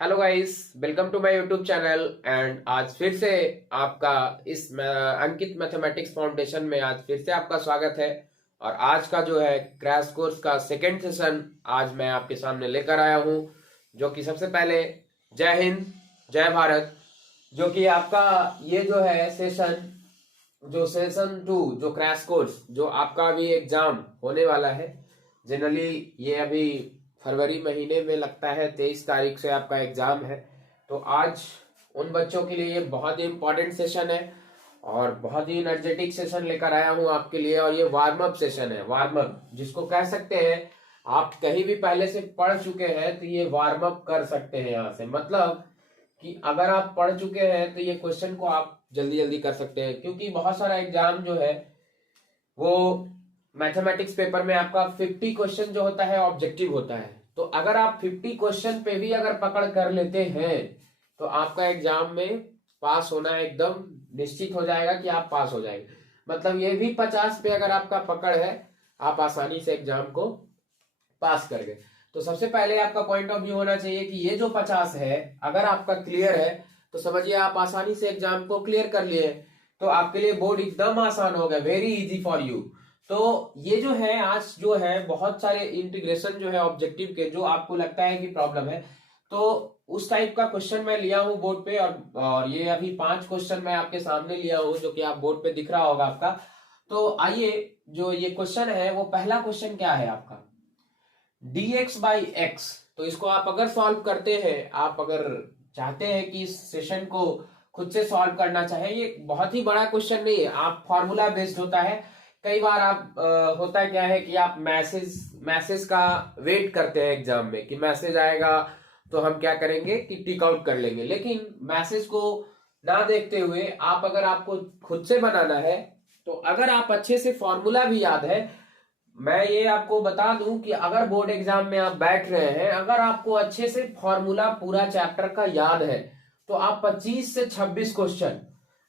Hello guys, welcome to my YouTube channel. And आज फिर से आपका इस अंकित मैथमेटिक्स फाउंडेशन में आज फिर से आपका स्वागत है। और आज का जो है क्रैश कोर्स का सेकंड सेशन आज मैं आपके सामने लेकर आया हूं, जो कि सबसे पहले जय हिंद जय भारत। जो कि आपका ये जो है सेशन 2 जो क्रैश कोर्स जो आपका अभी एग्जाम होने वाला है। जनरली ये अभी फरवरी महीने में लगता है, 23 तारीख से आपका एग्जाम है। तो आज उन बच्चों के लिए ये बहुत ही इंपॉर्टेंट सेशन है और बहुत ही एनर्जेटिक सेशन लेकर आया हूं आपके लिए। और ये वार्म अप सेशन है, वार्म अप जिसको कह सकते हैं। आप कहीं भी पहले से पढ़ चुके हैं तो ये वार्म अप कर सकते हैं यहाँ से। मतलब कि अगर आप पढ़ चुके हैं तो ये क्वेश्चन को आप जल्दी जल्दी कर सकते हैं, क्योंकि बहुत सारा एग्जाम जो है वो मैथमेटिक्स पेपर में आपका 50 क्वेश्चन जो होता है ऑब्जेक्टिव होता है। तो अगर आप 50 क्वेश्चन पे भी अगर पकड़ कर लेते हैं तो आपका एग्जाम में पास होना एकदम निश्चित हो जाएगा कि आप पास हो जाएंगे। मतलब ये भी 50 पे अगर आपका पकड़ है, आप आसानी से एग्जाम को पास कर गए। तो सबसे पहले आपका पॉइंट ऑफ व्यू होना चाहिए कि ये जो 50 है अगर आपका क्लियर है तो समझिए आप आसानी से एग्जाम को क्लियर कर लिए। तो आपके लिए बोर्ड एकदम आसान हो गया, वेरी इजी फॉर यू। तो ये जो है आज जो है बहुत सारे इंटीग्रेशन जो है ऑब्जेक्टिव के, जो आपको लगता है कि प्रॉब्लम है, तो उस टाइप का क्वेश्चन मैं लिया हूं बोर्ड पे। और ये अभी 5 क्वेश्चन मैं आपके सामने लिया हूं, जो कि आप बोर्ड पे दिख रहा होगा आपका। तो आइए, जो ये क्वेश्चन है वो पहला क्वेश्चन क्या है आपका, dx बाई एक्स। तो इसको आप अगर सॉल्व करते हैं, आप अगर चाहते हैं कि इस सेशन को खुद से सॉल्व करना चाहे, ये बहुत ही बड़ा क्वेश्चन नहीं है, आप फॉर्मूला बेस्ड होता है। कई बार आप होता है क्या है कि आप मैसेज का वेट करते हैं एग्जाम में कि मैसेज आएगा तो हम क्या करेंगे कि टिक आउट कर लेंगे। लेकिन मैसेज को ना देखते हुए आप अगर आपको खुद से बनाना है, तो अगर आप अच्छे से फॉर्मूला भी याद है, मैं ये आपको बता दूं कि अगर बोर्ड एग्जाम में आप बैठ रहे हैं, अगर आपको अच्छे से फॉर्मूला पूरा चैप्टर का याद है, तो आप 25 से 26 क्वेश्चन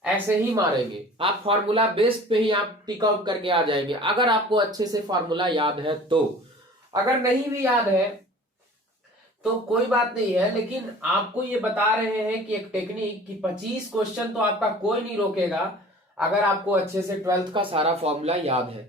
ऐसे ही मारेंगे। आप फॉर्मूला बेस्ड पे ही आप टिक आउट करके आ जाएंगे, अगर आपको अच्छे से फॉर्मूला याद है तो। अगर नहीं भी याद है तो कोई बात नहीं है, लेकिन आपको ये बता रहे हैं कि एक टेक्निक कि 25 क्वेश्चन तो आपका कोई नहीं रोकेगा अगर आपको अच्छे से 12th का सारा फॉर्मूला याद है।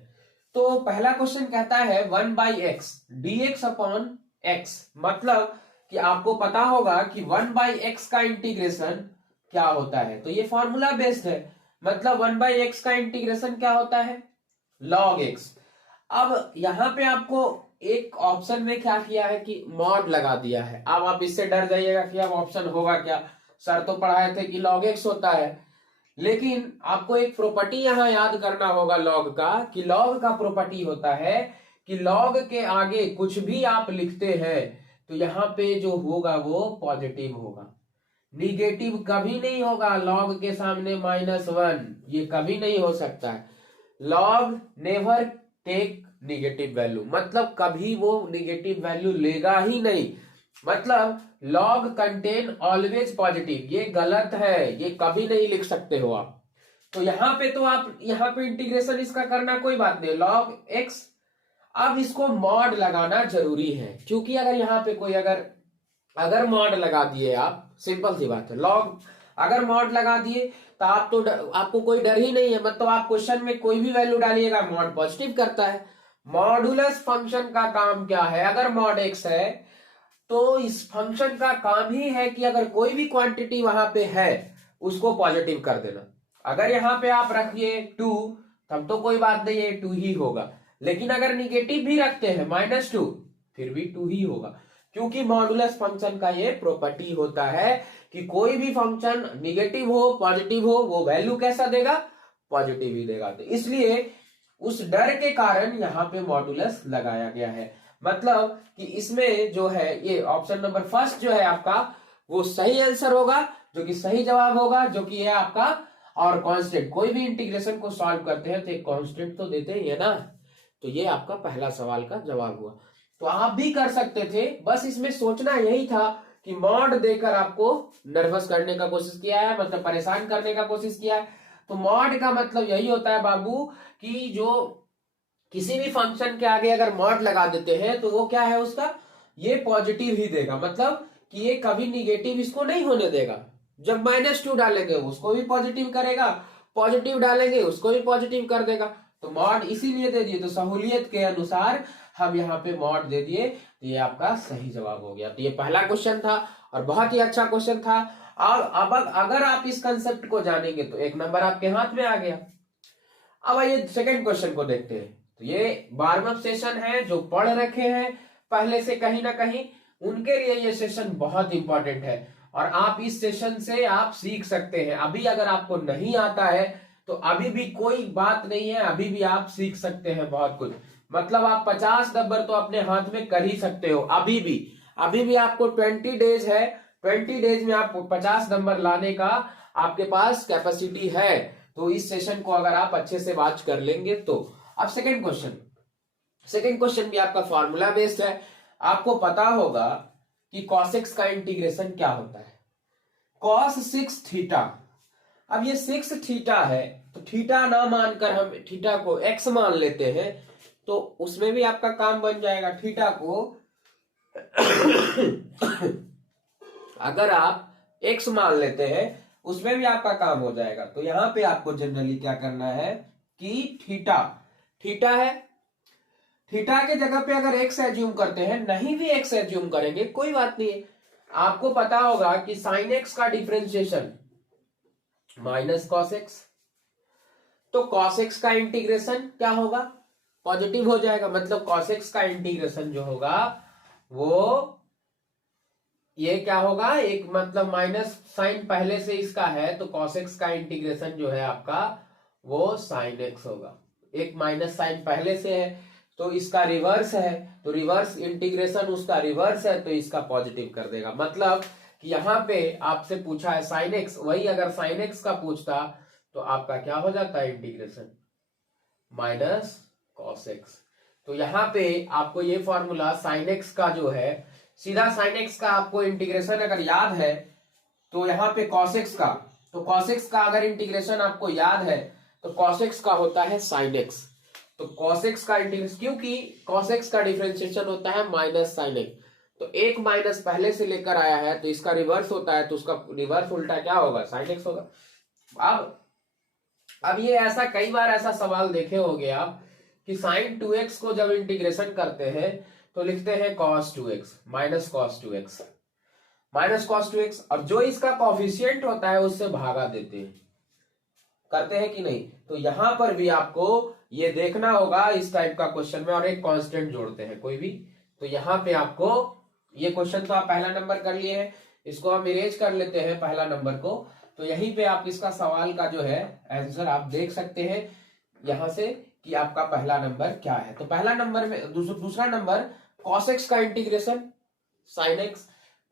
तो पहला क्वेश्चन कहता है 1 by x dx upon x. मतलब कि आपको पता होगा कि 1 बाई एक्स का इंटीग्रेशन क्या होता है। तो ये फॉर्मूला बेस्ड है। मतलब 1 बाई एक्स का इंटीग्रेशन क्या होता है, लॉग एक्स। अब यहां पे आपको एक ऑप्शन में क्या किया है कि मॉड लगा दिया है। अब आप इससे डर जाइएगा कि अब ऑप्शन होगा क्या, सर तो पढ़ाए थे कि लॉग एक्स होता है। लेकिन आपको एक प्रॉपर्टी यहां याद करना होगा लॉग का, कि लॉग का प्रॉपर्टी होता है कि लॉग के आगे कुछ भी आप लिखते हैं तो यहां पे जो होगा वो पॉजिटिव होगा, निगेटिव कभी नहीं होगा। लॉग के सामने -1 ये कभी नहीं हो सकता है। Log never take negative value, मतलब कभी वो निगेटिव वैल्यू लेगा ही नहीं। मतलब लॉग कंटेन ऑलवेज पॉजिटिव, ये गलत है, ये कभी नहीं लिख सकते हो आप। तो यहां पे तो आप यहां पे इंटीग्रेशन इसका करना कोई बात नहीं, लॉग एक्स। अब इसको मॉड लगाना जरूरी है, क्योंकि अगर यहां पे कोई अगर मॉड लगा दिए आप, सिंपल सी बात है, लॉग अगर मॉड लगा दिए तो आपको कोई डर ही नहीं है। मतलब आप क्वेश्चन में कोई भी वैल्यू डालिएगा, मॉड पॉजिटिव करता है। मॉडुलस फंक्शन का काम क्या है, अगर मॉड एक्स है तो इस फंक्शन का काम ही है कि अगर कोई भी क्वांटिटी वहां पे है उसको पॉजिटिव कर देना। अगर यहां पे आप रखिए 2, तब तो कोई बात नहीं है, 2 ही होगा। लेकिन अगर निगेटिव भी रखते हैं -2, फिर भी 2 ही होगा, क्योंकि मॉडुलस फंक्शन का ये प्रॉपर्टी होता है कि कोई भी फंक्शन निगेटिव हो पॉजिटिव हो, वो वैल्यू कैसा देगा, पॉजिटिव ही देगा। तो इसलिए उस डर के कारण यहां पे मॉडुलस लगाया गया है। मतलब कि इसमें जो है ये ऑप्शन नंबर फर्स्ट जो है आपका, वो सही आंसर होगा, जो कि सही जवाब होगा, जो कि है आपका। और कांस्टेंट, कोई भी इंटीग्रेशन को सॉल्व करते हैं तो एक कांस्टेंट तो देते ही है ना। तो ये आपका पहला सवाल का जवाब हुआ। तो आप भी कर सकते थे, बस इसमें सोचना यही था कि मॉड देकर आपको नर्वस करने का कोशिश किया है, मतलब परेशान करने का कोशिश किया है। तो मॉड का मतलब यही होता है बाबू कि जो किसी भी फंक्शन के आगे अगर मॉड लगा देते हैं तो वो क्या है उसका, ये पॉजिटिव ही देगा। मतलब कि ये कभी निगेटिव इसको नहीं होने देगा। जब -2 डालेंगे उसको भी पॉजिटिव करेगा, पॉजिटिव डालेंगे उसको भी पॉजिटिव कर देगा। तो मॉड इसीलिए दे दिए, तो सहूलियत के अनुसार हम यहाँ पे मॉड दे दिए, तो ये आपका सही जवाब हो गया। तो ये पहला क्वेश्चन था और बहुत ही अच्छा क्वेश्चन था। अब अगर आप इस कंसेप्ट को जानेंगे तो 1 नंबर आपके हाथ में आ गया। अब आइए सेकंड क्वेश्चन को देखते हैं। तो ये 12वां सेशन है, जो पढ़ रखे हैं पहले से कहीं ना कहीं उनके लिए ये सेशन बहुत इंपॉर्टेंट है और आप इस सेशन से आप सीख सकते हैं। अभी अगर आपको नहीं आता है तो अभी भी कोई बात नहीं है, अभी भी आप सीख सकते हैं बहुत कुछ। मतलब आप 50 नंबर तो अपने हाथ में कर ही सकते हो अभी भी आपको 20 डेज है, 20 डेज में आप 50 नंबर लाने का आपके पास कैपेसिटी है। तो इस सेशन को अगर आप अच्छे से वॉच कर लेंगे तो। अब सेकंड क्वेश्चन भी आपका फॉर्मूला बेस्ड है। आपको पता होगा कि cos x का इंटीग्रेशन क्या होता है, cos 6 थीटा। अब ये 6 थीटा है तो थीटा ना मानकर हम थीटा को x मान लेते हैं, तो उसमें भी आपका काम बन जाएगा। थीटा को अगर आप x मान लेते हैं उसमें भी आपका काम हो जाएगा। तो यहां पे आपको जनरली क्या करना है कि थीटा है, थीटा के जगह पे अगर x एज्यूम करते हैं, नहीं भी x एज्यूम करेंगे कोई बात नहीं है। आपको पता होगा कि sin x का डिफरेंशिएशन माइनस cos x, तो cos x का इंटीग्रेशन क्या होगा, पॉजिटिव हो जाएगा। मतलब cos x का इंटीग्रेशन जो होगा वो ये क्या होगा, एक मतलब माइनस साइन पहले से इसका है तो cos x का इंटीग्रेशन जो है आपका वो sin x होगा। एक माइनस साइन पहले से है तो इसका रिवर्स है, तो रिवर्स इंटीग्रेशन उसका रिवर्स है तो इसका पॉजिटिव कर देगा। मतलब कि यहाँ पे आपसे पूछा है sin x, वही अगर sin x का पूछता तो आपका क्या हो जाता है इंटीग्रेशन माइनस cos x। तो यहाँ पे आपको ये फॉर्मूला sin x का जो है सीधा sin x का आपको इंटीग्रेशन अगर याद है तो यहाँ पे cos x का, तो cos x का अगर इंटीग्रेशन आपको याद है तो cos x का होता है sin x। तो cos x का इंटीग्रेशन, क्योंकि cos x का डिफरेंशिएशन होता है माइनस sin x, तो एक माइनस पहले से लेकर आया है तो इसका रिवर्स होता है, तो उसका रिवर्स उल्टा क्या होगा sin x होगा। अब ये ऐसा कई बार ऐसा सवाल देखे होंगे आप कि sin 2x को जब इंटीग्रेशन करते हैं तो लिखते हैं cos 2x minus cos 2x और जो इसका कॉफिशिएंट होता है उससे भागा देते हैं, करते हैं कि नहीं। तो यहां पर भी आपको ये देखना होगा इस टाइप का क्वेश्चन में, और एक कांस्टेंट जोड़ते हैं कोई भी। तो यहां पे आपको ये क्वेश्चन तो आप पहला नंबर कर लिए हैं, इसको हम इरेज कर लेते हैं पहला नंबर को। तो यहीं पे आप इसका सवाल का जो है आंसर आप देख सकते हैं यहां से कि आपका पहला नंबर क्या है। तो पहला नंबर में दूसरा नंबर cos x का इंटीग्रेशन sin x,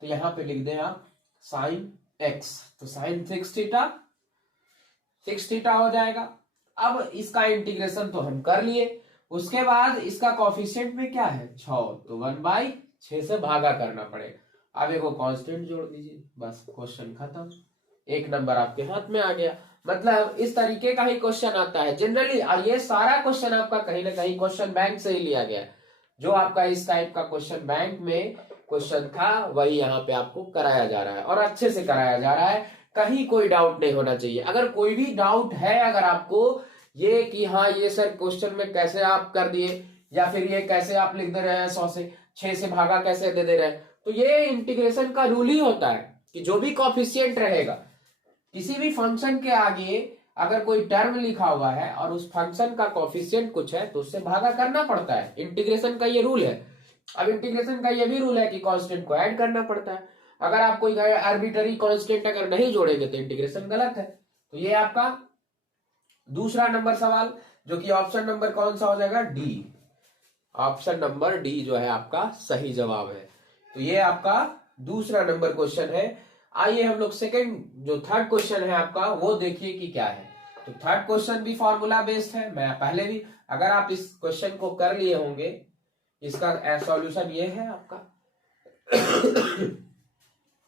तो यहां पे लिख दें आप sin x, तो sin 6 थीटा हो जाएगा। अब इसका इंटीग्रेशन तो हम कर लिए, उसके बाद इसका कॉफिशिएंट में क्या है 6, तो 1/6 से भागा करना पड़ेगा। अब एक कांस्टेंट जोड़ दीजिए, बस क्वेश्चन खत्म, 1 नंबर आपके हाथ में आ गया। मतलब इस तरीके का ही क्वेश्चन आता है जनरली। ये सारा क्वेश्चन आपका कहीं ना कहीं क्वेश्चन बैंक से ही लिया गया है। जो आपका इस टाइप का क्वेश्चन बैंक में क्वेश्चन था वही यहाँ पे आपको कराया जा रहा है और अच्छे से कराया जा रहा है, कहीं कोई डाउट नहीं होना चाहिए। अगर कोई भी डाउट है अगर आपको ये कि हाँ ये सर क्वेश्चन में कैसे आप कर दिए, या फिर ये कैसे आप लिख दे रहे हैं 100 से 6 से भागा कैसे दे रहे हैं, तो ये इंटीग्रेशन का रूल ही होता है कि जो भी कॉफिशिएंट रहेगा किसी भी फंक्शन के आगे अगर कोई टर्म लिखा हुआ है और उस फंक्शन का कॉफिशिएंट कुछ है तो उससे भागा करना पड़ता है। इंटीग्रेशन का ये रूल है। अब इंटीग्रेशन का ये भी रूल है कि कांस्टेंट को ऐड करना पड़ता है। अगर आप कोई आर्बिट्ररी कांस्टेंट अगर नहीं जोड़ेंगे तो इंटीग्रेशन गलत है। तो ये आपका दूसरा नंबर सवाल, जो कि ऑप्शन नंबर कौन सा हो जाएगा, डी। ऑप्शन नंबर डी जो है आपका सही जवाब है। तो ये आपका दूसरा नंबर क्वेश्चन है। आइए हम लोग जो थर्ड क्वेश्चन है आपका वो देखिए कि क्या है। तो थर्ड क्वेश्चन भी फॉर्मूला बेस्ड है। मैं पहले भी, अगर आप इस क्वेश्चन को कर लिए होंगे, इसका सॉल्यूशन ये है आपका।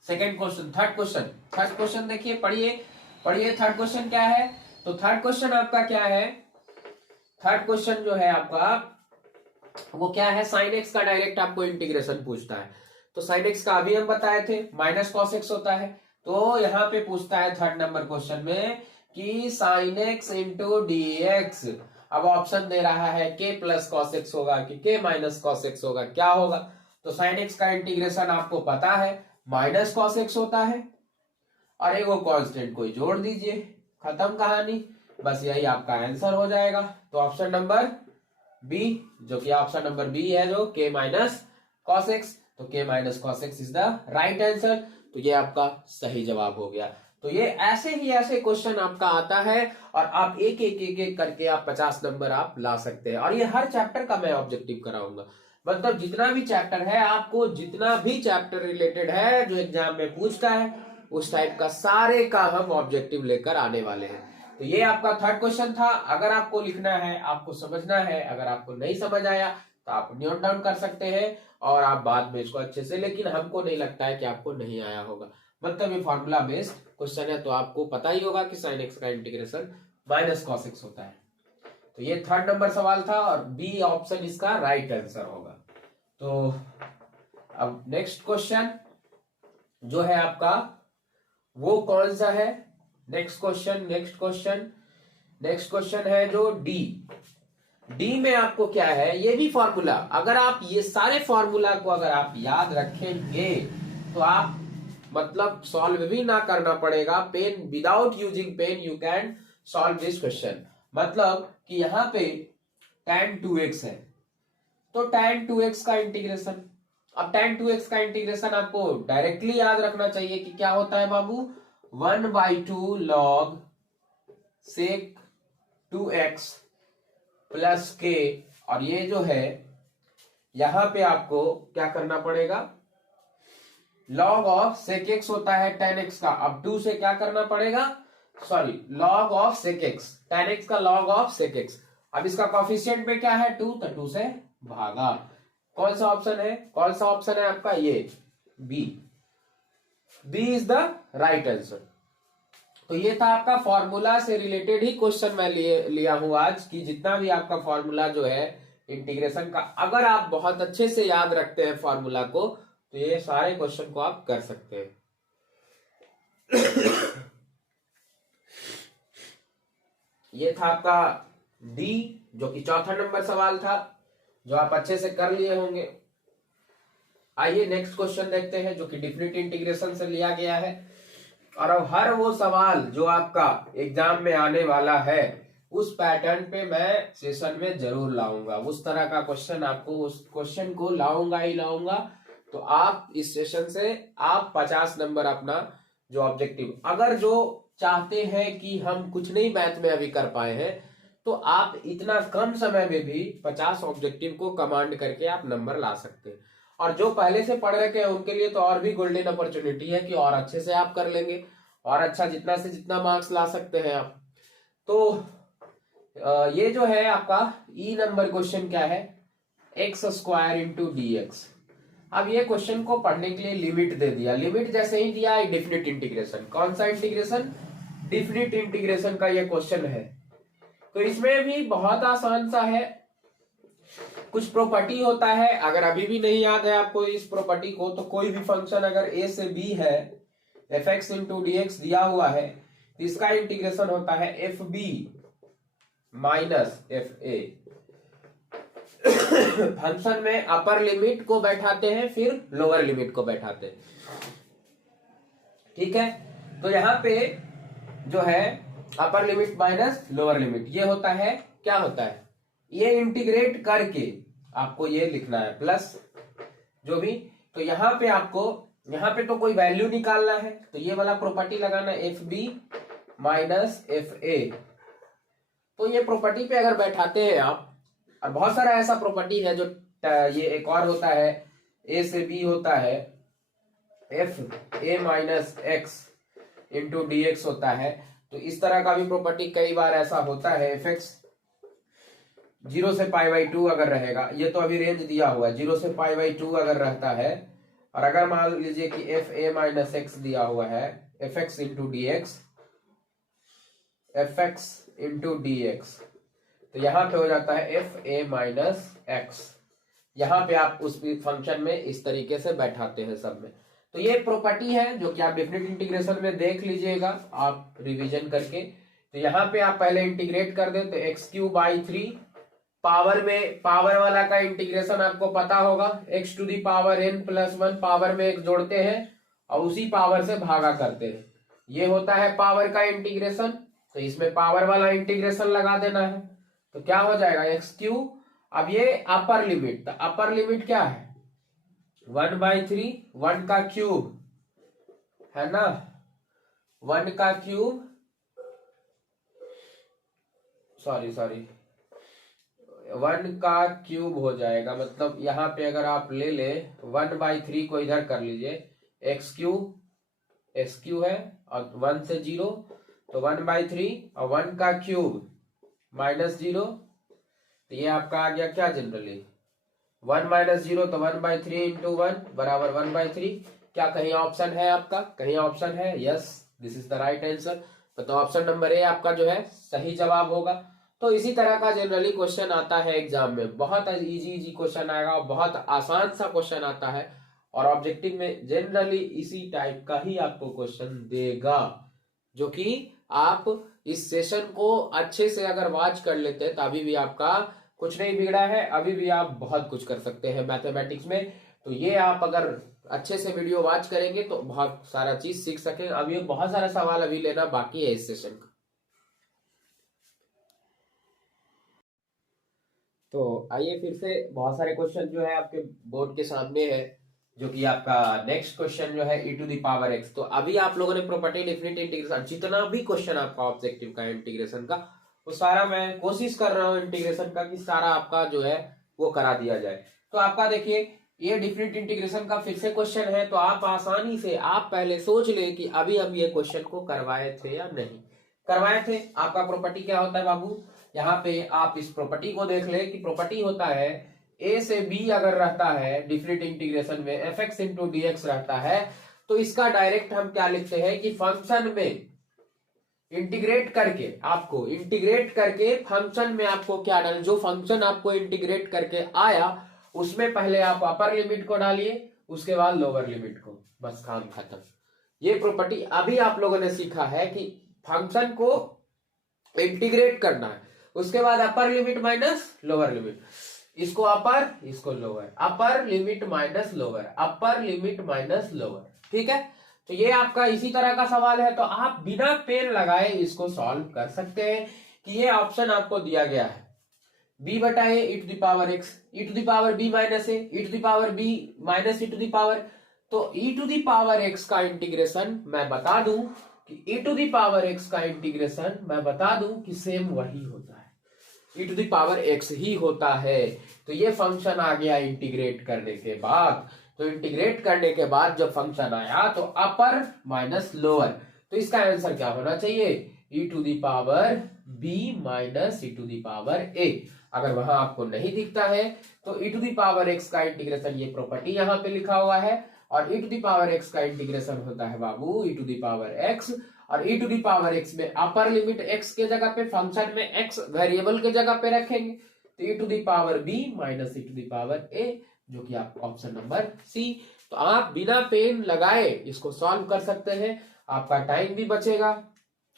सेकंड क्वेश्चन, थर्ड क्वेश्चन देखिए, पढ़िए थर्ड क्वेश्चन क्या है। तो थर्ड क्वेश्चन आपका क्या है, थर्ड क्वेश्चन जो है आपका वो क्या है, sin x का डायरेक्ट आपको इंटीग्रेशन पूछता है। तो साइन एक्स का अभी हम बताए थे माइनस कॉस एक्स होता है। तो यहाँ पे पूछता है थर्ड नंबर क्वेश्चन में कि sine x into D x. अब ऑप्शन दे रहा है के प्लस कॉस एक्स होगा कि के माइनस कॉस एक्स होगा, क्या होगा। तो साइन एक्स का इंटीग्रेशन आपको पता है माइनस कॉस एक्स होता है, और एक वो कांस्टेंट कोई जोड़ दीजिए, खत्म कहानी। बस यही आपका आंसर हो जाएगा। तो ऑप्शन नंबर बी, जो कि ऑप्शन नंबर बी है, जो के माइनस कॉस एक्स, तो के minus cos x is the right answer. तो ये आपका सही जवाब हो गया। तो ये ऐसे ही ऐसे क्वेश्चन आपका आता है, और आप एक एक एक एक करके आप 50 नंबर आप ला सकते हैं। और ये हर चैप्टर का मैं ऑब्जेक्टिव कराऊंगा, मतलब जितना भी चैप्टर है, आपको जितना भी चैप्टर रिलेटेड है जो एग्जाम में पूछता है, उस टाइप का सारे का हम ऑब्जेक्टिव लेकर आने वाले हैं। तो ये आपका थर्ड क्वेश्चन था। अगर आपको लिखना है, आपको समझना है, अगर आपको नहीं समझ आया तो आप नोट डाउन कर सकते हैं और आप बाद में इसको अच्छे से, लेकिन हमको नहीं लगता है कि आपको नहीं आया होगा, मतलब ये फॉर्मूला बेस्ड क्वेश्चन है, तो आपको पता ही होगा कि साइन एक्स का इंटीग्रेशन माइनस कॉस एक्स होता है। तो ये थर्ड नंबर सवाल था और बी ऑप्शन इसका राइट आंसर होगा। तो अब नेक्स्ट क्वेश्चन जो है आपका वो कौन सा है? नेक्स्ट क्वेश्चन है जो डी में आपको क्या है, ये भी फॉर्मूला। अगर आप ये सारे फॉर्मूला को अगर आप याद रखेंगे तो आप मतलब सॉल्व भी ना करना पड़ेगा, pen without using pen you can solve this question. मतलब कि यहां पे tan 2x है, तो tan 2x का इंटीग्रेशन, अब tan 2x का इंटीग्रेशन आपको डायरेक्टली याद रखना चाहिए कि क्या होता है बाबू, 1/2 log sec 2x प्लस के। और ये जो है यहां पे आपको क्या करना पड़ेगा, log ऑफ sec x होता है tan x का, अब 2 से क्या करना पड़ेगा, sorry log of sec x, tan x का log ऑफ sec x। अब इसका कॉफिशिएंट में क्या है 2, तो 2 से भागा। कौन सा ऑप्शन है आपका, ये B is the right answer. तो ये था आपका फॉर्मूला से रिलेटेड ही क्वेश्चन मैं लिया हूं आज, कि जितना भी आपका फॉर्मूला जो है इंटीग्रेशन का, अगर आप बहुत अच्छे से याद रखते हैं फॉर्मूला को, तो ये सारे क्वेश्चन को आप कर सकते हैं। ये था आपका डी, जो कि चौथा नंबर सवाल था, जो आप अच्छे से कर लिए होंगे। आइए नेक्स्ट क्वेश्चन देखते हैं, जो कि डिफिनिट इंटीग्रेशन से लिया गया है। और अब हर वो सवाल जो आपका एग्जाम में आने वाला है, उस पैटर्न पे मैं सेशन में जरूर लाऊंगा। उस तरह का क्वेश्चन आपको, उस क्वेश्चन को लाऊंगा ही लाऊंगा। तो आप इस सेशन से आप 50 नंबर अपना जो ऑब्जेक्टिव, अगर जो चाहते हैं कि हम कुछ नहीं मैथ में अभी कर पाए हैं, तो आप इतना कम समय में भी 50 ऑब्जेक्टिव को कमांड करके आप नंबर ला सकते हैं। और जो पहले से पढ़ रखे हैं उनके लिए तो और भी गोल्डन अपॉर्चुनिटी है कि और अच्छे से आप कर लेंगे, और अच्छा जितना से जितना मार्क्स ला सकते हैं आप। तो ये जो है आपका ई नंबर क्वेश्चन क्या है, x² इंटू dx। अब ये क्वेश्चन को पढ़ने के लिए लिमिट दे दिया, लिमिट जैसे ही दिया है डिफिनिट इंटीग्रेशन। कौन सा इंटीग्रेशन, डिफिनिट इंटीग्रेशन का ये क्वेश्चन है। तो इसमें भी बहुत आसान सा है, कुछ प्रॉपर्टी होता है, अगर अभी भी नहीं याद है आपको इस प्रॉपर्टी को, तो कोई भी फंक्शन अगर a से b है, fx इंटू dx दिया हुआ है, तो इसका इंटीग्रेशन होता है fb माइनस fa। फंक्शन में अपर लिमिट को बैठाते हैं, फिर लोअर लिमिट को बैठाते हैं, ठीक है। तो यहां पे जो है upper limit minus lower limit, ये होता है, क्या होता है, ये इंटीग्रेट करके आपको ये लिखना है प्लस जो भी। तो यहां पे आपको, यहां पे तो कोई वैल्यू निकालना है, तो ये वाला प्रॉपर्टी लगाना F B minus F A. तो ये प्रॉपर्टी पे अगर बैठाते हैं आप, और बहुत सारा ऐसा प्रॉपर्टी है जो ये एक और होता है, ए से बी होता है F A minus x into D x होता है। तो इस तरह का भी प्रॉपर्टी कई बार ऐसा होता है, एफ एक्स 0 से π/2 अगर रहेगा, ये तो अभी रेंज दिया हुआ है, 0 से π/2 अगर रहता है, और अगर मान लीजिए कि एफ ए माइनस एक्स दिया हुआ है, F x into D x, F x into D x, तो यहां पे हो जाता है एफ ए माइनस एक्स। यहाँ पे आप उस फंक्शन में इस तरीके से बैठाते हैं सब में। तो ये प्रॉपर्टी है जो कि आप डेफिनेट इंटीग्रेशन में देख लीजिएगा आप रिवीजन करके। तो यहाँ पे आप पहले इंटीग्रेट कर दे तो x³/3 पावर में पावर वाला का इंटीग्रेशन आपको पता होगा, x⁴n+1 पावर में एक जोड़ते हैं और उसी पावर से भागा करते हैं, ये होता है पावर का इंटीग्रेशन। तो इसमें पावर वाला इंटीग्रेशन लगा देना है तो क्या हो जाएगा x³। अब ये अपर लिमिट, तो अपर लिमिट क्या है 1/3, 1 का क्यूब है ना, 1 का क्यूब, सॉरी 1 का क्यूब हो जाएगा। मतलब यहाँ पे अगर आप ले ले 1/3 को इधर कर लीजिए, x³ है और 1 से 0 तो 1/3 और 1 का क्यूब -0, तो ये आपका आ गया क्या जनरली 1 - 0 तो 1/3 × 1 बराबर 1/3। क्या कहीं ऑप्शन है आपका, कहीं ऑप्शन है? Yes, this is the right answer. तो ऑप्शन नंबर ए आपका जो है सही जवाब होगा। तो इसी तरह का जनरली क्वेश्चन आता है एग्जाम में, बहुत इजी क्वेश्चन आएगा और बहुत आसान सा क्वेश्चन आता है और ऑब्जेक्टिव में जनरली इसी टाइप का ही आपको क्वेश्चन देगा, जो कि आप इस सेशन को अच्छे से अगर वॉच कर लेते हैं तो अभी भी आपका कुछ नहीं बिगड़ा है, अभी भी आप बहुत कुछ कर सकते हैं मैथमेटिक्स में। तो ये आप अगर अच्छे से वीडियो वॉच करेंगे तो बहुत सारा चीज सीख सकेंगे। अभी बहुत सारा सवाल अभी लेना बाकी है इस सेशन का। तो आइए फिर से, बहुत सारे क्वेश्चन जो है आपके बोर्ड के सामने है, जो कि आपका नेक्स्ट क्वेश्चन जो है e⁴x। तो अभी आप लोगों ने प्रॉपर्टी डेफिनेट इंटीग्रेशन जितना भी क्वेश्चन आपका ऑब्जेक्टिव का इंटीग्रेशन का वो सारा मैं कोशिश कर रहा हूँ इंटीग्रेशन का कि सारा आपका जो है वो करा दिया जाए। तो आपका देखिए ये डेफिनेट इंटीग्रेशन का फिर से क्वेश्चन है, तो आप आसानी से आप पहले सोच ले कि अभी हम ये क्वेश्चन को करवाए थे या नहीं करवाए थे। आपका प्रॉपर्टी क्या होता है बाबू, यहाँ पे आप इस प्रॉपर्टी को देख ले कि प्रॉपर्टी होता है a से b अगर रहता है डिफरेंट इंटीग्रेशन में fx × dx रहता है, तो इसका डायरेक्ट हम क्या लिखते हैं कि फंक्शन में इंटीग्रेट करके आपको इंटीग्रेट करके फंक्शन में आपको क्या डालना, जो फंक्शन आपको इंटीग्रेट करके आया उसमें पहले आप अपर लिमिट को डालिए, उसके बाद लोअर लिमिट को, बस काम खत्म। ये प्रॉपर्टी अभी आप लोगों ने सीखा है कि फंक्शन को इंटीग्रेट करना है, उसके बाद upper limit minus lower limit, इसको अपर इसको lower, upper limit minus lower, upper limit minus lower, ठीक है। तो ये आपका इसी तरह का सवाल है, तो आप बिना पेन लगाए इसको सॉल्व कर सकते हैं कि ये ऑप्शन आपको दिया गया है b/a e⁴x e⁴b - a e⁴b - e⁴, तो e⁴x का इंटीग्रेशन मैं बता दूं कि e⁴x का इंटीग्रेशन मैं बता दूं कि सेम वही होता है, e⁴x ही होता है। तो ये फंक्शन आ गया इंटीग्रेट करने के बाद, तो इंटीग्रेट करने के बाद जब फंक्शन आया तो अपर माइनस लोअर, तो इसका आंसर क्या होना चाहिए e⁴b - e⁴a। अगर वहां आपको नहीं दिखता है तो e⁴x का इंटीग्रेशन, ये प्रॉपर्टी यहाँ पे लिखा हुआ है, और e⁴x का इंटीग्रेशन होता है बाबू e⁴x, और e⁴x में अपर लिमिट x के जगह पे, फंक्शन में x वेरिएबल के जगह पे रखेंगे, तो e⁴b - e⁴a, जो कि आप ऑप्शन नंबर सी। तो आप बिना पेन लगाए इसको सॉल्व कर सकते हैं, आपका टाइम भी बचेगा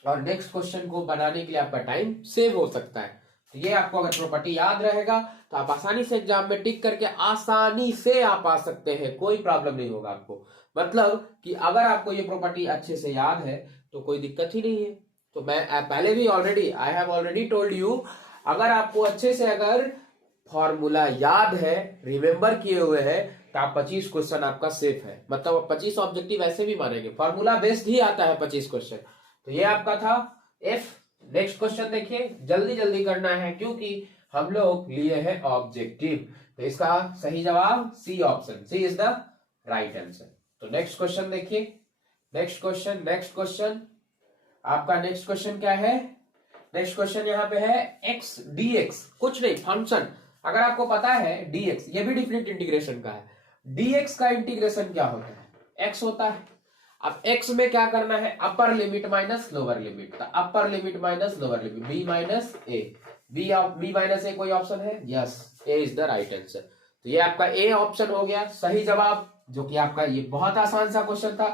और नेक्स्ट क्वेश्चन को बनाने के लिए आपका टाइम सेव हो सकता है। तो ये आपको अगर प्रॉपर्टी याद रहेगा तो आप आसानी से एग्जाम में टिक करके आसानी से आप आ सकते हैं, कोई प्रॉब्लम नहीं होगा आपको। मतलब कि अगर आपको ये प्रॉपर्टी अच्छे से याद है तो कोई दिक्कत ही नहीं है। तो मैं पहले भी I have already told you, अगर आपको अच्छे से अगर फॉर्मूला याद है, रिमेंबर किए हुए है, तो आप 25 क्वेश्चन आपका सेफ है। मतलब 25 ऑब्जेक्टिव ऐसे भी मानेंगे, फॉर्मूला बेस्ड ही आता है 25 क्वेश्चन। तो ये आपका था एफ। नेक्स्ट क्वेश्चन देखिए, जल्दी जल्दी करना है क्योंकि हम लोग लिए हैं ऑब्जेक्टिव। तो इसका सही जवाब C option, C is the right answer. तो नेक्स्ट क्वेश्चन देखिए, नेक्स्ट क्वेश्चन आपका नेक्स्ट क्वेश्चन क्या है, नेक्स्ट क्वेश्चन यहाँ पे है x dx, कुछ नहीं फंक्शन, अगर आपको पता है dx, ये भी डिफरेंट इंटीग्रेशन का है, dx का इंटीग्रेशन क्या होता है x होता है। अब x में क्या करना है, upper limit minus lower limit, upper limit minus lower limit b - a, b - a कोई ऑप्शन है? Yes, a is the right answer. तो ये आपका ए ऑप्शन हो गया सही जवाब, जो कि आपका ये बहुत आसान सा क्वेश्चन था।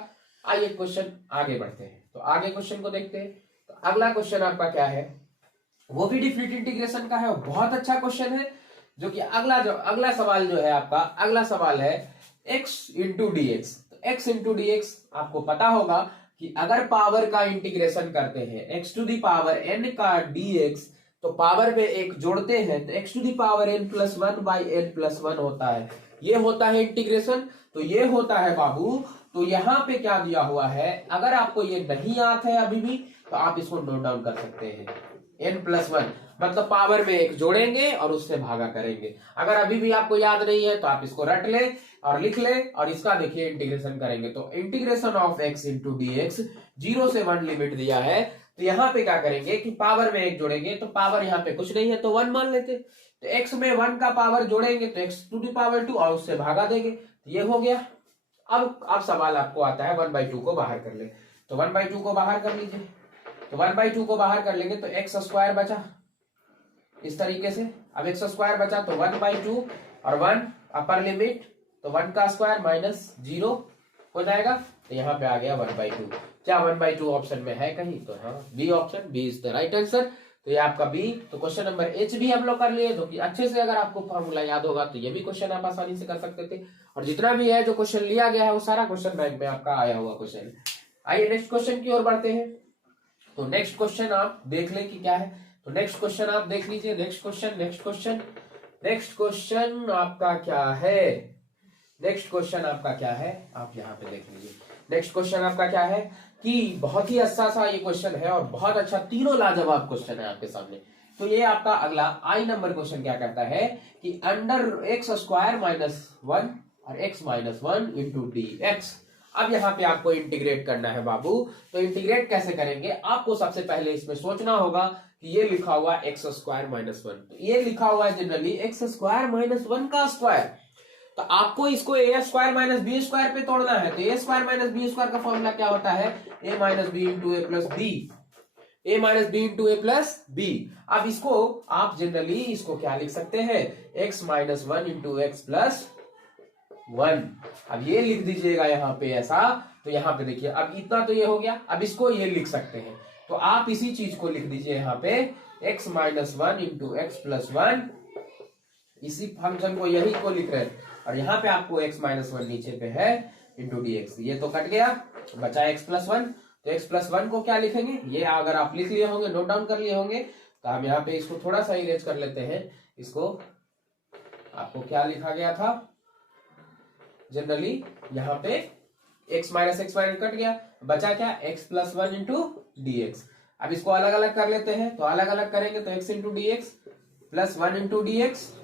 आइए क्वेश्चन आगे बढ़ते हैं, तो आगे क्वेश्चन को देखते हैं। तो अगला क्वेश्चन आपका क्या है, वो भी डिफरेंट इंटीग्रेशन का है और बहुत अच्छा क्वेश्चन है। जो कि अगला सवाल जो है आपका, अगला सवाल है x इंटू डी एक्स। तो x इंटू डी एक्स आपको पता होगा कि अगर पावर का इंटीग्रेशन करते हैं x to the power n का dx, तो पावर में एक जोड़ते हैं तो x to the power n plus one by N plus one होता है। ये होता है इंटीग्रेशन। तो ये होता है बाबू, तो यहाँ पे क्या दिया हुआ है, अगर आपको ये नहीं याद है अभी भी तो आप इसको नोट डाउन कर सकते हैं। n प्लस वन मतलब पावर में एक जोड़ेंगे और उससे भागा करेंगे। अगर अभी भी आपको याद नहीं है तो आप इसको रट ले और लिख ले और इसका देखिए इंटीग्रेशन करेंगे। तो integration of x into D x, 0 से 1 लिमिट दिया है। तो यहाँ पे क्या करेंगे कि पावर में एक जोड़ेंगे, तो पावर यहाँ पे कुछ नहीं है तो 1 मान लेते। तो x में 1 का पावर जोड़ेंगे तो x टू दी पावर 2 और उससे भागा देंगे, तो ये हो गया। अब सवाल आपको आता है 1/2 को बाहर कर ले। तो 1/2 को बाहर कर लीजिए। तो 1/2 को बाहर कर लेंगे तो एक्स स्क्वायर बचा इस तरीके से। अब एक्स स्क्वायर बचा तो 1/2 और 1 अपर लिमिट, तो 1 का स्क्वायर माइनस 0 हो जाएगा। तो यहाँ पे आ गया 1/2। क्या 1/2 ऑप्शन में है कहीं? तो हाँ, B option, B is the right answer. तो ये आपका बी। तो क्वेश्चन नंबर एच भी हम लोग कर लिए, जो कि अच्छे से अगर आपको फॉर्मूला याद होगा तो ये भी क्वेश्चन आप आसानी से कर सकते थे। और जितना भी है जो क्वेश्चन लिया गया है वो सारा क्वेश्चन बैंक में आपका आया हुआ क्वेश्चन है। आइए नेक्स्ट क्वेश्चन की ओर बढ़ते हैं। तो नेक्स्ट क्वेश्चन आप देख लें कि क्या है। तो नेक्स्ट क्वेश्चन आप देख लीजिए। नेक्स्ट क्वेश्चन आपका क्या है, नेक्स्ट क्वेश्चन आपका क्या है, आप यहाँ पे देख लीजिए। नेक्स्ट क्वेश्चन आपका क्या है कि बहुत ही अच्छा सा ये क्वेश्चन है और बहुत अच्छा, तीनों लाजवाब क्वेश्चन है आपके सामने। तो ये आपका अगला आई नंबर क्वेश्चन क्या कहता है कि अंडर एक्स स्क्वायर माइनस 1 और x minus 1 into D x. अब यहाँ पे आपको इंटीग्रेट करना है बाबू। तो इंटीग्रेट कैसे करेंगे, आपको सबसे पहले इसमें सोचना होगा कि ये लिखा हुआ एक्स स्क्वायर माइनस 1, तो ये लिखा हुआ है जनरली एक्स स्क्वायर माइनस 1 का स्क्वायर। तो आपको इसको ए स्क्वायर माइनस बी स्क्वायर पे तोड़ना है। तो ए स्क्वायर माइनस बी स्क्वायर का फॉर्मूला क्या होता है, ए माइनस बी इंटू ए प्लस बी, ए माइनस बी इंटू ए प्लस बी। अब इसको आप जनरली इसको क्या लिख सकते हैं, x minus 1 into x plus 1। अब ये लिख दीजिएगा यहाँ पे ऐसा। तो यहाँ पे देखिए अब इतना तो ये हो गया। अब इसको ये लिख सकते हैं, तो आप इसी चीज को लिख दीजिए यहाँ पे x minus 1 into x plus 1। इसी फंक्शन को, यही को लिख रहे हैं। और यहाँ पे आपको x माइनस 1 नीचे पे है इंटू डी एक्स। ये तो कट गया, बचा x प्लस 1। तो x प्लस 1 को क्या लिखेंगे, ये अगर आप लिख लिए होंगे, नोट डाउन कर लिए होंगे, तो हम यहाँ पे इसको थोड़ा सा इरेज कर लेते हैं। इसको आपको क्या लिखा गया था जनरली, यहाँ पे x minus x minus cut गया, बचा क्या x plus 1 into D x. अब इसको अलग अलग कर लेते हैं। तो अलग अलग करेंगे तो x into D x plus 1 into D x,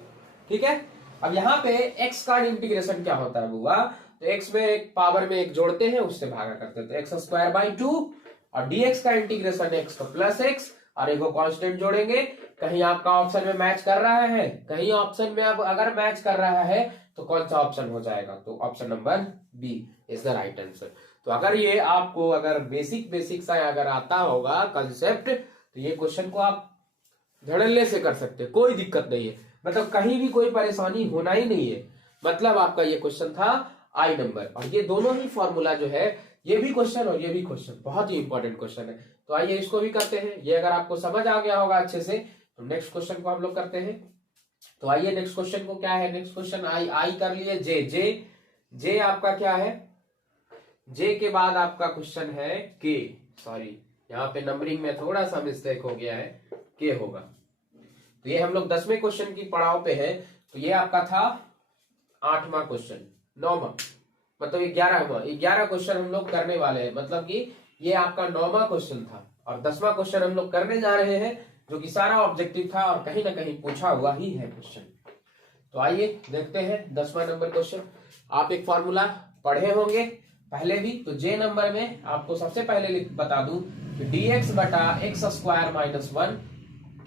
ठीक है। अब यहाँ पे x का इंटीग्रेशन क्या होता है बुआ, तो x में एक पावर में एक जोड़ते हैं, उससे भागा करते हैं, तो एक्स स्क्वायर बाई 2। और dx का इंटीग्रेशन x तो प्लस x और एक कांस्टेंट जोड़ेंगे। कहीं आपका ऑप्शन में मैच कर रहा है, कहीं ऑप्शन में अब अगर मैच कर रहा है तो कौन सा ऑप्शन हो जाएगा, तो option number B is the right answer. तो अगर ये आपको अगर बेसिक सा अगर आता होगा कंसेप्ट, तो ये क्वेश्चन को आप धड़ल्ले से कर सकते हैं, कोई दिक्कत नहीं है। मतलब कहीं भी कोई परेशानी होना ही नहीं है। मतलब आपका ये क्वेश्चन था आई नंबर, और ये दोनों ही फॉर्मूला जो है, ये भी क्वेश्चन और ये भी क्वेश्चन बहुत ही इंपॉर्टेंट क्वेश्चन है। तो आइए इसको भी करते हैं। ये अगर आपको समझ आ गया होगा अच्छे से, तो नेक्स्ट क्वेश्चन को हम लोग करते हैं। तो आइए नेक्स्ट क्वेश्चन को क्या है, नेक्स्ट क्वेश्चन आई कर लिए। जे आपका क्या है, जे के बाद आपका क्वेश्चन है के, सॉरी यहाँ पे नंबरिंग में थोड़ा सा मिस्टेक हो गया है, के होगा। तो ये हम लोग 10वें क्वेश्चन की पड़ाव पे है। तो ये आपका था 8वां क्वेश्चन, 9वां मतलब 11वां क्वेश्चन हम लोग करने वाले हैं। मतलब कि ये आपका 9वां क्वेश्चन था और 10वां क्वेश्चन हम लोग करने जा रहे हैं, जो कि सारा ऑब्जेक्टिव था और कहीं ना कहीं पूछा हुआ ही है क्वेश्चन। तो आइए देखते हैं 10वां नंबर क्वेश्चन। आप एक फॉर्मूला पढ़े होंगे पहले भी। तो जे नंबर में आपको सबसे पहले बता दूं कि dx बटा एक्स स्क्वायर माइनस 1,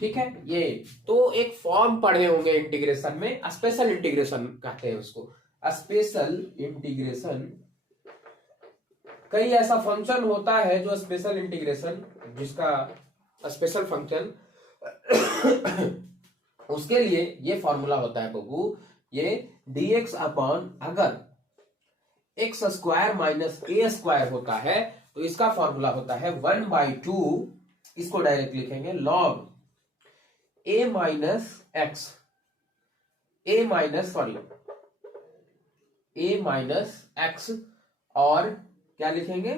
ठीक है। ये तो एक फॉर्म पढ़े होंगे इंटीग्रेशन में, स्पेशल इंटीग्रेशन कहते हैं उसको, स्पेशल इंटीग्रेशन। कई ऐसा फंक्शन होता है जो स्पेशल इंटीग्रेशन, जिसका स्पेशल फंक्शन उसके लिए ये फॉर्मूला होता है बबू। ये dx अपॉन अगर एक्स स्क्वायर माइनस ए स्क्वायर होता है तो इसका फॉर्मूला होता है 1/2, इसको डायरेक्ट लिखेंगे लॉग ए माइनस एक्स, ए माइनस एक्स, और क्या लिखेंगे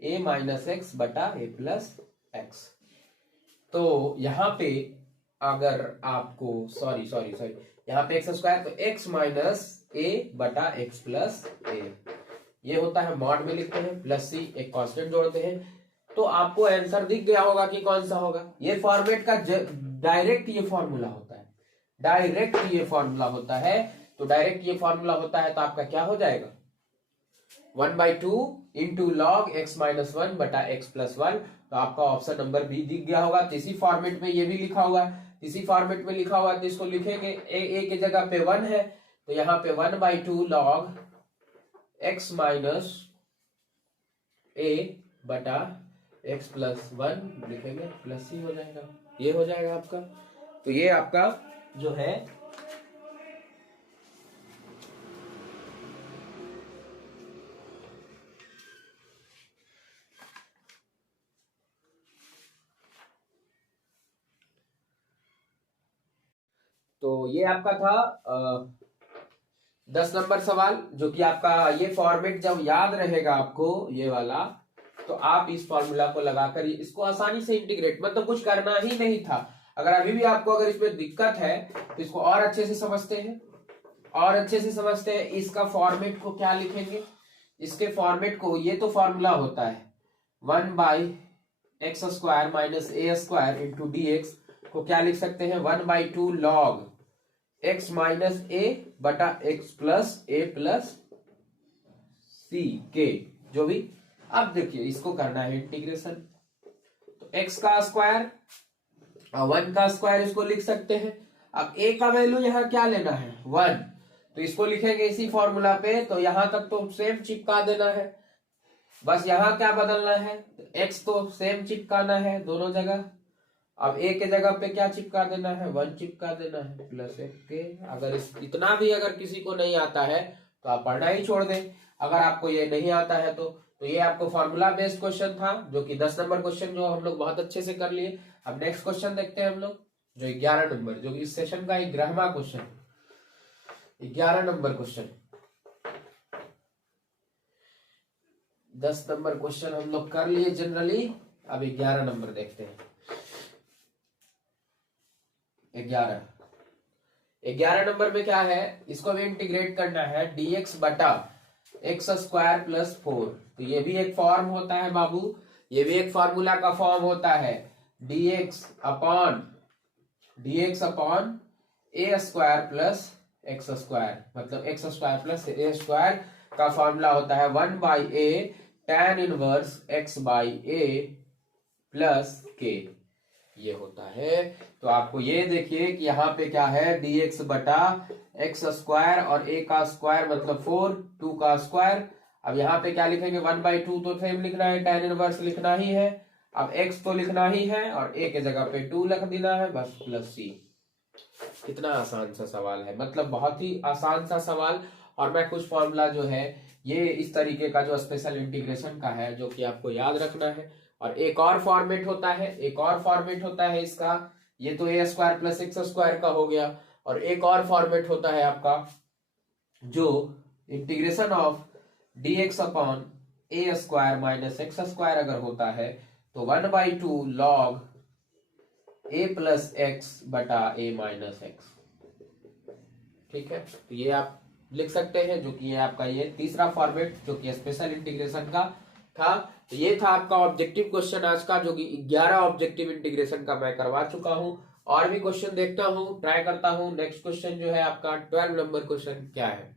ए माइनस एक्स बटा ए प्लस एक्स। तो यहां पे अगर आपको सॉरी यहां पे एक्स स्क्वायर, तो एक्स माइनस ए बटा एक्स प्लस ए, ये होता है मॉड में लिखते हैं, प्लस सी एक कांस्टेंट जोड़ते हैं। तो आपको आंसर दिख गया होगा कि कौन सा होगा। ये फॉर्मेट का डायरेक्ट ये फॉर्मूला होता है, डायरेक्ट ये फॉर्मूला होता है। तो डायरेक्ट ये फॉर्मूला होता है तो आपका क्या हो जाएगा 1/2 इंटू लॉग एक्स माइनस 1 बटा एक्स प्लस 1। तो आपका ऑप्शन नंबर बी दिख गया होगा। तो इसी फॉर्मेट में ये भी लिखा हुआ है, इसी फॉर्मेट में लिखा हुआ है तो इसको लिखेंगे ए की जगह पे 1 है तो यहाँ पे 1/2 लॉग एक्स माइनस ए बटा एक्स प्लस 1 लिखेंगे, प्लस सी हो जाएगा, ये हो जाएगा आपका। तो ये आपका जो है तो ये आपका था 10 नंबर सवाल, जो कि आपका ये फॉर्मेट जब याद रहेगा आपको ये वाला, तो आप इस फॉर्मूला को लगाकर इसको आसानी से इंटीग्रेट, मतलब कुछ करना ही नहीं था। अगर अभी भी आपको अगर इसमें दिक्कत है तो इसको और अच्छे से समझते हैं, और अच्छे से समझते हैं। इसका फॉर्मेट को क्या लिखेंगे, इसके फॉर्मेट को, ये तो फॉर्मूला होता है 1/x स्क्वायर माइनस ए स्क्वायर इंटू डी एक्स, को क्या लिख सकते हैं 1/2 लॉग x माइनस ए बटा एक्स प्लस ए प्लस सी के, जो भी। अब देखिए इसको करना है इंटीग्रेशन, तो x का स्क्वायर और 1 का स्क्वायर इसको लिख सकते हैं। अब a का वैल्यू यहाँ क्या लेना है 1, तो इसको लिखेंगे इसी फॉर्मूला पे। तो यहां तक तो सेम चिपका देना है, बस यहाँ क्या बदलना है, x तो सेम चिपकाना है दोनों जगह। अब a के जगह पे क्या चिपका देना है 1 चिपका देना है प्लस एक के। अगर इतना भी अगर किसी को नहीं आता है तो आप पढ़ना ही छोड़ दें। अगर आपको ये नहीं आता है तो ये आपको फॉर्मूला बेस्ड क्वेश्चन था, जो कि 10 नंबर क्वेश्चन जो हम लोग बहुत अच्छे से कर लिए। अब नेक्स्ट क्वेश्चन देखते हैं हम लोग, जो 11 नंबर, जो इस सेशन का 11वां question, 11 number question. 10 number question हम लोग कर लिए जनरली, अब 11 नंबर देखते हैं। 11 नंबर में क्या है, इसको भी इंटीग्रेट करना है dx बटा एक्स स्क्वायर प्लस 4। तो ये भी एक फॉर्म होता है बाबू, ये भी एक फॉर्मूला का फॉर्म होता है dx अपॉन ए स्क्वायर प्लस एक्स स्क्वायर, मतलब एक्स स्क्वायर प्लस ए स्क्वायर का फॉर्मूला होता है 1/a tan inverse x/a plus k, ये होता है। तो आपको ये देखिए कि यहाँ पे क्या है dx बटा एक्स स्क्वायर और a का स्क्वायर मतलब 4, 2 का स्क्वायर। अब यहाँ पे क्या लिखेंगे 1/2 तो सेम लिखना है, tan इनवर्स लिखना ही है। अब x तो लिखना ही है और a के जगह पे 2 लिख देना है, बस प्लस c। कितना आसान सा सवाल है, मतलब बहुत ही आसान सा सवाल। और मैं कुछ फॉर्मूला जो है ये इस तरीके का जो स्पेशल इंटीग्रेशन का है, जो कि आपको याद रखना है। और एक और फॉर्मेट होता है इसका, ये तो ए स्क्वायर प्लस एक्स स्क्वायर का हो गया। और एक और फॉर्मेट होता है आपका जो integration of dx upon A square minus x square अगर होता है तो 1/2 लॉग ए प्लस एक्स बटा ए माइनस एक्स। ठीक है, तो ये आप लिख सकते हैं, जो कि ये आपका ये तीसरा फॉर्मेट जो कि स्पेशल इंटीग्रेशन का था। तो ये था आपका ऑब्जेक्टिव क्वेश्चन आज का, जो कि 11 ऑब्जेक्टिव इंटीग्रेशन का मैं करवा चुका हूं। और भी क्वेश्चन देखता हूं, ट्राई करता हूं। नेक्स्ट क्वेश्चन जो है आपका 12 नंबर क्वेश्चन क्या है।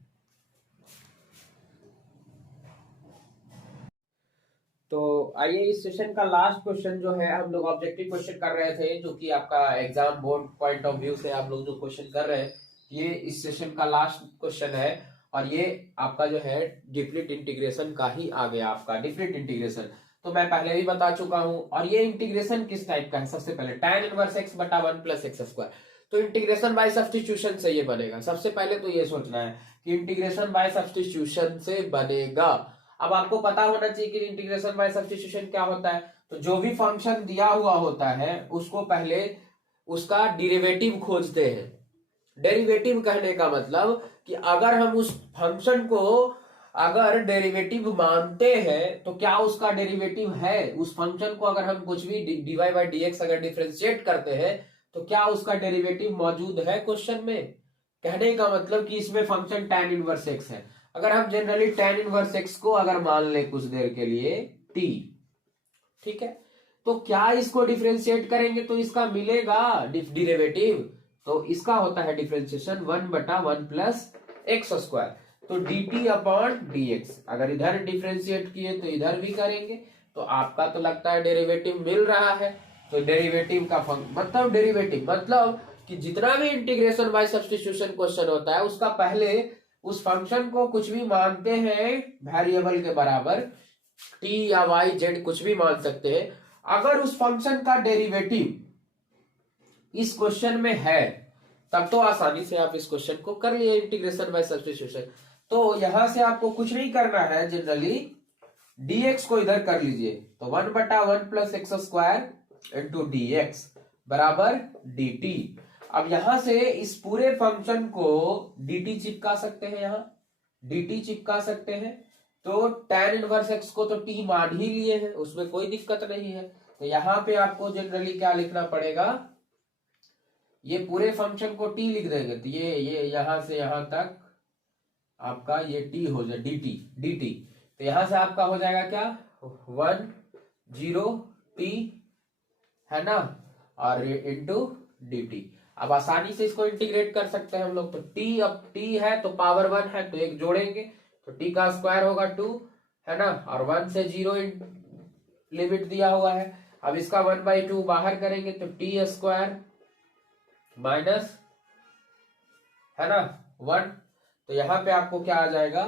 तो आइए इस सेशन का लास्ट क्वेश्चन जो है, हम लोग ऑब्जेक्टिव क्वेश्चन कर रहे थे, जो कि आपका exam board point of view से आप लोग जो क्वेश्चन कर रहे हैं, ये इस सेशन का लास्ट क्वेश्चन है। और ये आपका जो है डिफरेंट इंटीग्रेशन का ही आ गया, आपका डिफरेंट इंटीग्रेशन तो मैं पहले भी बता चुका हूं। और ये इंटीग्रेशन किस टाइप का है, सबसे पहले tan इनवर्स x बटा 1 प्लस एक्स स्क्वायर। तो इंटीग्रेशन बाय सब्स्टिट्यूशन से ये बनेगा। सबसे पहले तो ये सोचना है कि इंटीग्रेशन बाय सब्स्टिट्यूशन से बनेगा। अब आपको पता होना चाहिए कि इंटीग्रेशन बाय सब्स्टिट्यूशन क्या होता है। तो जो भी फंक्शन दिया हुआ होता है उसको पहले उसका डेरिवेटिव खोजते हैं। डेरिवेटिव कहने का मतलब कि अगर हम उस फंक्शन को अगर डेरिवेटिव मानते हैं तो क्या उसका डेरिवेटिव है, उस फंक्शन को अगर हम कुछ भी dy बाई dx अगर डिफरेंशिएट करते हैं तो क्या उसका डेरिवेटिव मौजूद है क्वेश्चन में। कहने का मतलब कि इसमें फंक्शन tan इनवर्स x है। अगर हम जनरली tan इनवर्स x को अगर मान ले कुछ देर के लिए t, ठीक है, तो क्या इसको डिफरेंशिएट करेंगे तो इसका मिलेगा डेरिवेटिव। तो इसका होता है डिफरेंशिएशन 1/1 प्लस एक्स स्क्वायर। तो dt अपॉन dx अगर इधर डिफरेंशिएट किए तो इधर भी करेंगे तो आपका तो लगता है डेरिवेटिव मिल रहा है। तो डेरिवेटिव का मतलब डेरिवेटिव मतलब कि जितना भी इंटीग्रेशन बाय सब्स्टिट्यूशन क्वेश्चन होता है उसका पहले उस फंक्शन को कुछ भी मानते हैं वेरिएबल के बराबर, t या y z कुछ भी मान सकते हैं। अगर उस फंक्शन का डेरिवेटिव इस क्वेश्चन में है तब तो आसानी से आप इस क्वेश्चन को कर लिए इंटीग्रेशन बाय सब्स्टिट्यूशन। तो यहां से आपको कुछ नहीं करना है, जनरली dx को इधर कर लीजिए तो 1/1 plus x square into dx बराबर dt। अब यहां से इस पूरे फंक्शन को dt चिपका सकते हैं, यहां dt चिपका सकते हैं। तो tan इनवर्स x को तो t मान ही लिए हैं, उसमें कोई दिक्कत नहीं है। तो यहां पे आपको जनरली क्या लिखना पड़ेगा, ये पूरे फंक्शन को t लिख देंगे तो ये यहां से यहां तक आपका ये t हो जाए dt। तो यहां से आपका हो जाएगा क्या 1 0 t है ना, और इंटू dt। अब आसानी से इसको इंटीग्रेट कर सकते हैं हम लोग। तो t अब t है तो पावर 1 है तो एक जोड़ेंगे तो t का स्क्वायर होगा 2 है ना, और 1 से 0 लिमिट दिया हुआ है। अब इसका 1/2 बाहर करेंगे तो t स्क्वायर माइनस है ना 1। तो यहां पे आपको क्या आ जाएगा,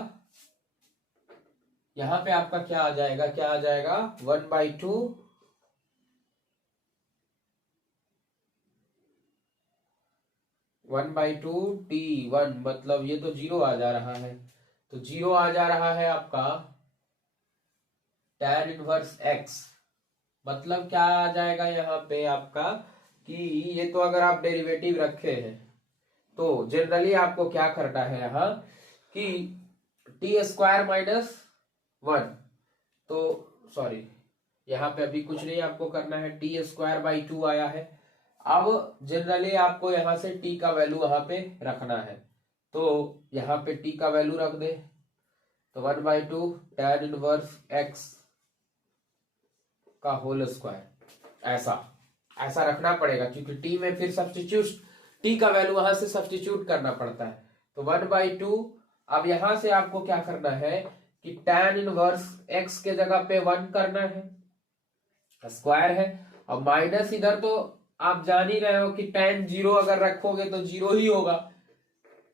यहां पे आपका क्या आ जाएगा 1/2 t1 मतलब ये तो 0 आ जा रहा है। तो 0 आ जा रहा है आपका tan इनवर्स x। मतलब क्या आ जाएगा यहाँ पे आपका कि ये तो अगर आप डेरिवेटिव रखे हैं तो जनरली आपको क्या करना है यहाँ कि टी स्क्वायर माइनस 1, तो सॉरी यहाँ पे अभी कुछ नहीं आपको करना है, टी स्क्वायर बाई 2 आया है। अब जनरली आपको यहाँ से t का वैल्यू यहाँ पे रखना है तो यहाँ पे t का वैल्यू रख दे तो 1/2 tan इनवर्स x का होल स्क्वायर, ऐसा रखना पड़ेगा क्योंकि t में फिर सब्स्टिट्यूट t का वैल्यू वहां से सब्स्टिट्यूट करना पड़ता है। तो 1/2 अब यहां से आपको क्या करना है कि tan इनवर्स x के जगह पे 1 करना है, स्क्वायर है, और माइनस इधर तो आप जान ही रहे हो कि tan 0 अगर रखोगे तो 0 ही होगा,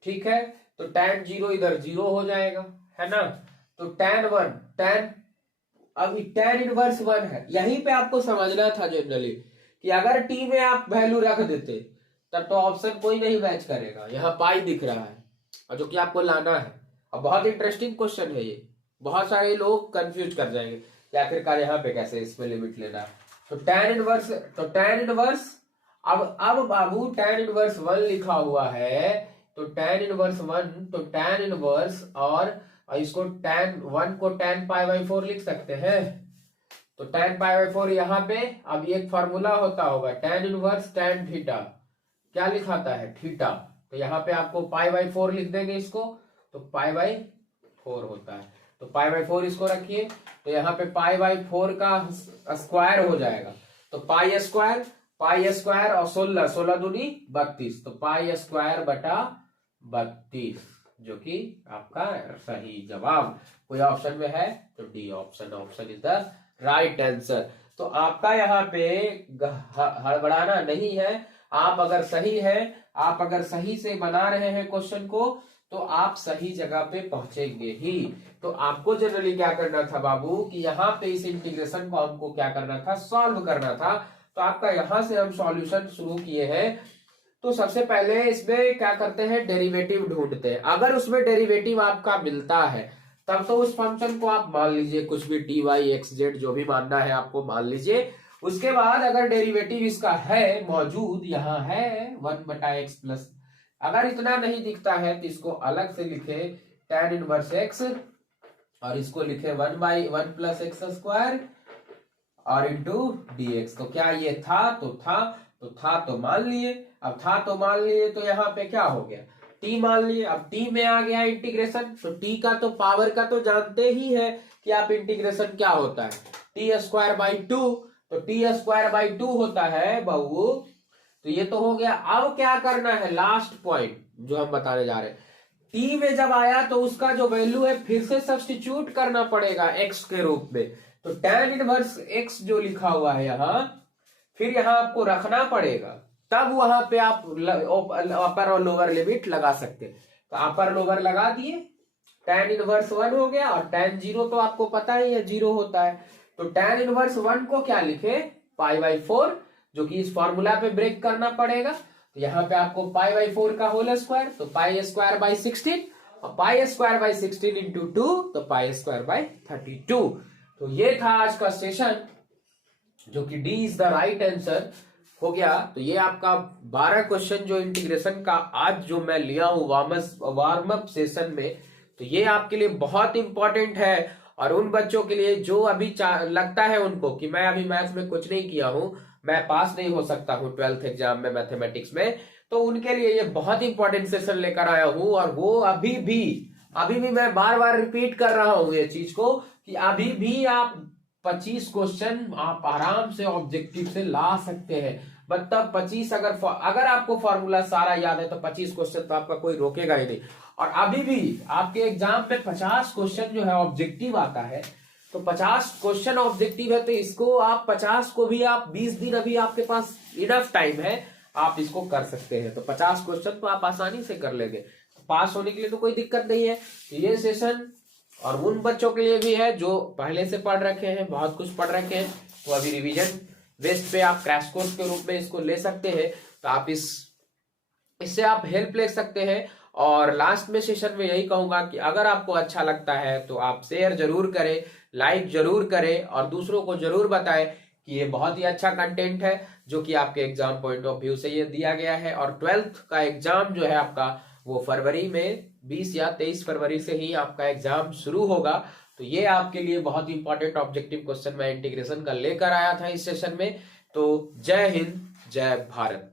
ठीक है। तो tan 0 इधर 0 हो जाएगा है ना। तो tan अभी tan इनवर्स 1 है, यहीं पे आपको समझना था जनरली कि अगर t में आप वैल्यू रख देते तब तो ऑप्शन कोई नहीं मैच करेगा। यहाँ पाई दिख रहा है और जो कि आपको लाना है। और बहुत इंटरेस्टिंग क्वेश्चन है ये, बहुत सारे लोग कंफ्यूज कर जाएंगे कि आखिरकार यहाँ पे कैसे इसमें लिमिट लेना है। तो tan इनवर्स अब बाबू tan इनवर्स 1 लिखा हुआ है तो tan इनवर्स 1 तो tan इनवर्स और इसको tan 1 को tan π/4 लिख सकते हैं। तो tan π/4 यहाँ पे अब एक फॉर्मूला होता होगा tan इनवर्स tan थीटा, क्या लिखाता है थीटा, तो यहाँ पे आपको π/4 लिख देंगे इसको तो π/4 होता है। तो π/4 इसको रखिए तो यहाँ पे π/4 का स्क्वायर हो जाएगा तो पाई स्क्वायर और 16 दूनी 32 तो पाई स्क्वायर बटा 32 जो कि आपका सही जवाब। कोई ऑप्शन में है तो D option is the right answer. तो आपका यहाँ पे हड़बड़ाना नहीं है, आप अगर सही से बना रहे हैं क्वेश्चन को तो आप सही जगह पे पहुंचेंगे ही। तो आपको जनरली क्या करना था बाबू कि यहाँ पे इस इंटीग्रेशन को हमको क्या करना था, सॉल्व करना था। तो आपका यहां से हम सॉल्यूशन शुरू किए हैं तो सबसे पहले इसमें क्या करते हैं, डेरिवेटिव ढूंढते हैं। अगर उसमें डेरिवेटिव आपका मिलता है तब तो उस फंक्शन को आप मान लीजिए कुछ भी टी वाई एक्स जेड जो भी मानना है आपको मान लीजिए। उसके बाद अगर डेरिवेटिव इसका है मौजूद, यहाँ है 1/x प्लस, अगर इतना नहीं दिखता है तो इसको अलग से लिखे tan इनवर्स x और इसको लिखे 1/1 प्लस एक्स स्क्वायर और इंटू dx। तो क्या ये था तो मान लिए। अब था तो मान लिए तो यहाँ पे क्या हो गया, t मान लिए। अब t में आ गया इंटीग्रेशन, तो t का तो पावर का तो जानते ही है कि आप इंटीग्रेशन क्या होता है, t²/2। तो t²/2 होता है बहू। तो ये तो हो गया। अब क्या करना है, लास्ट पॉइंट जो हम बताने जा रहे हैं, t में जब आया तो उसका जो वैल्यू है फिर से सब्स्टिट्यूट करना पड़ेगा x के रूप में। तो tan इनवर्स x जो लिखा हुआ है यहाँ, फिर यहाँ आपको रखना पड़ेगा, तब वहां पे आप अपर और लोअर लिमिट लगा सकते हैं। तो अपर लोअर लगा दिए, tan इनवर्स 1 हो गया और tan 0 तो आपको पता ही है 0 होता है। तो tan इनवर्स 1 को क्या लिखे, π/4, जो कि इस फॉर्मूला पे ब्रेक करना पड़ेगा। तो यहाँ पे आपको π/4 का होल स्क्वायर, तो π²/16 और π²/16 इंटू 2 तो π²/32। तो ये था आज का सेशन, जो कि D is the right answer हो गया। तो ये आपका 12 क्वेश्चन जो इंटीग्रेशन का आज जो मैं लिया हूं वार्म अप सेशन में, तो ये आपके लिए बहुत इंपॉर्टेंट है। और उन बच्चों के लिए जो अभी लगता है उनको कि मैं अभी मैथ्स में कुछ नहीं किया हूं, मैं पास नहीं हो सकता हूं 12th एग्जाम में मैथमेटिक्स में, तो उनके लिए ये बहुत इंपॉर्टेंट सेशन लेकर आया हूं। और वो अभी भी मैं बार बार रिपीट कर रहा हूं ये चीज को, कि अभी भी आप 25 क्वेश्चन आप आराम से ऑब्जेक्टिव से ला सकते हैं। मतलब 25 अगर आपको फॉर्मूला सारा याद है तो 25 क्वेश्चन तो आपका कोई रोकेगा ही नहीं। और अभी भी आपके एग्जाम में 50 क्वेश्चन जो है ऑब्जेक्टिव आता है, तो 50 क्वेश्चन ऑब्जेक्टिव है, तो इसको आप 50 को भी आप 20 दिन अभी आपके पास इनफ टाइम है, आप इसको कर सकते हैं। तो 50 क्वेश्चन तो आप आसानी से कर लेंगे, पास होने के लिए तो कोई दिक्कत नहीं है। तो ये सेशन और उन बच्चों के लिए भी है जो पहले से पढ़ रखे हैं, बहुत कुछ पढ़ रखे हैं, तो अभी रिवीजन बेस्ड पे आप क्रैश कोर्स के रूप में इसको ले सकते हैं। तो आप इससे आप हेल्प ले सकते हैं। और लास्ट में सेशन में यही कहूंगा कि अगर आपको अच्छा लगता है तो आप शेयर जरूर करें, लाइक जरूर करें और दूसरों को जरूर बताएं कि ये बहुत ही अच्छा कंटेंट है जो कि आपके एग्जाम पॉइंट ऑफ व्यू से ये दिया गया है। और 12th का एग्जाम जो है आपका वो फरवरी में 20 या 23 फरवरी से ही आपका एग्जाम शुरू होगा। तो ये आपके लिए बहुत इंपॉर्टेंट ऑब्जेक्टिव क्वेश्चन मैं इंटीग्रेशन का लेकर आया था इस सेशन में। तो जय हिंद, जय भारत।